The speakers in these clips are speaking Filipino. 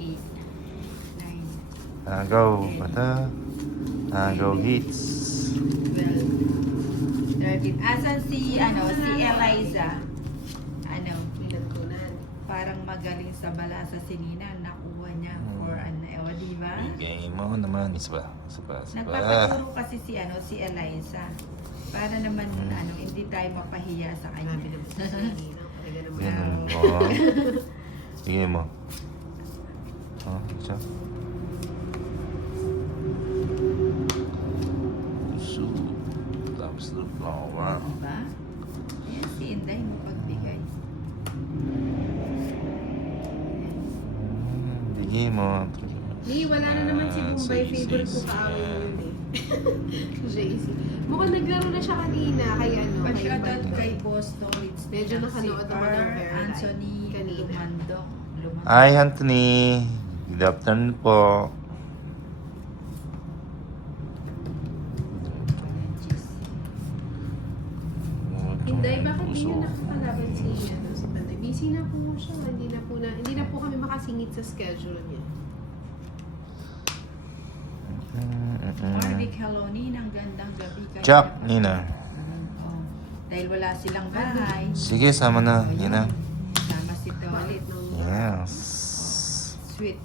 8, 9, Agaw. Bata. Agaw hits. 12, 13. Asan si Eliza? Parang magaling sa balasa si Nina. Nakuha niya for di ba? Bigay mo naman. Isa ba? Nagpapaturo kasi si Eliza. Para naman hindi tayo mapahiya sa kanya. Yan o. Bigay mo. Siya. Tapos the flower. Diba? Yan si Inday mo pagbigay. Bigay mo. Wala na naman si Mumbai. Favorite ko kaaway mo yun eh. JC. Mukhang naglaro na siya kanina. Kaya Pa-shoutout kay Boss Doritz. Medyo nakanood ako ng Very Light Anthony kanina. Lumandok. Hi, Anthony. Good afternoon po. Inday, bakit di nyo nakakalaban si Tanday? Busy na po siya. Hindi na po kami makasingit sa schedule niya. Marvick, hello Nina. Ang gandang gabi kayo. Chuck, Nina. Dahil wala silang bahay. Sige, sama na. Yan na. Sama si Dolit. Yes. Sweet.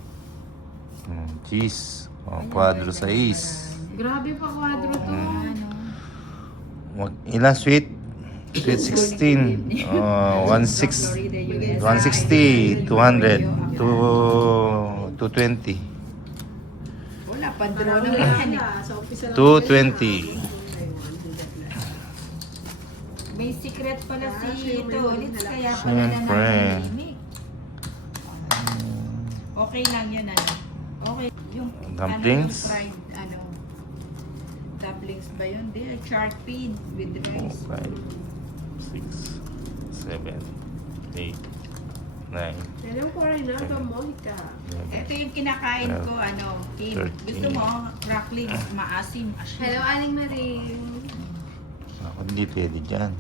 Cheese. Quadro 6. Grabe pa kwadro to. Ilan sweet? Sweet 16. 160, 200, 220. Wala pa draw naman. Sa office lang. 220. May secret pala si Dolit. Kaya pala Siyempre. nanahimik. Okay lang yun Okay. Yung Dumplings? Yung fried, dumplings ba yun? Di, shark fin with rice. 5, 6, 7, 8, 9. Alam ko rin na, Monica. Ito yung kinakain ko, Kim. 13. Gusto mo, cracklings, maasim. Hello, Aling Maring. Ako hindi pwede dyan.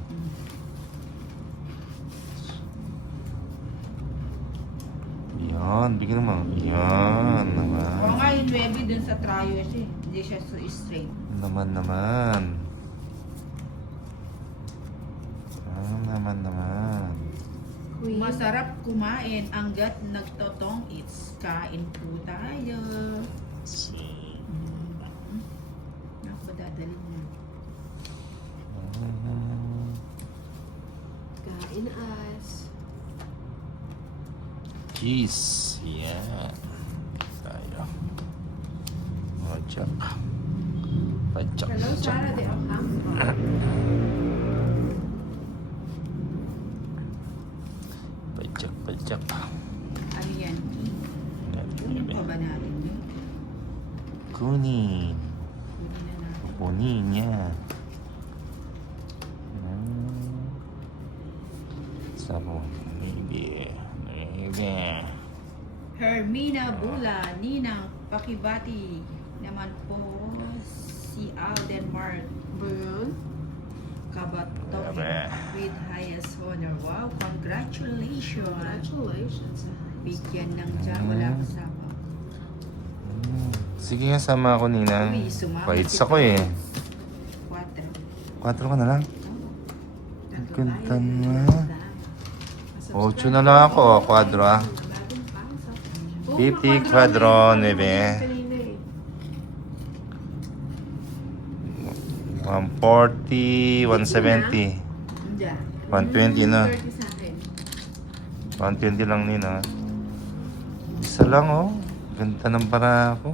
Yan, bigyan naman. Yan naman. Oo nga, yung 9 dun sa tryo siya. Hindi siya so straight. Naman. Queen. Masarap kumain hanggat nagtotong it's. Kain po tayo. Ako, dadalhin mo. Kain as. Cheese. Yan. Tayo. Pajak. Hello, Sarah de Ocampo. Pajak. Ano yan? Kunin pa ba natin yun? Kunin. Kunin na natin. Kunin niya. Sabo. Maybe. Hermina Bula, Ninang Pakibati naman po si Alden Mark Ba yun? Kabato Grabe. with highest honor. Wow, congratulations! Congratulations. Bigyan ng jam, wala kasama. Sige nga, sama ako, Nina. Uy, sumama Paits si ako eh. 4. 4 ka na lang. Tatlo Ganda tayo. na. 8 na lang ako, kwadro 50 kwadro, 9. 140, 170. Hindi. 120 na. 120 lang, Nina. Isa lang, oh. Ganda ng para ako.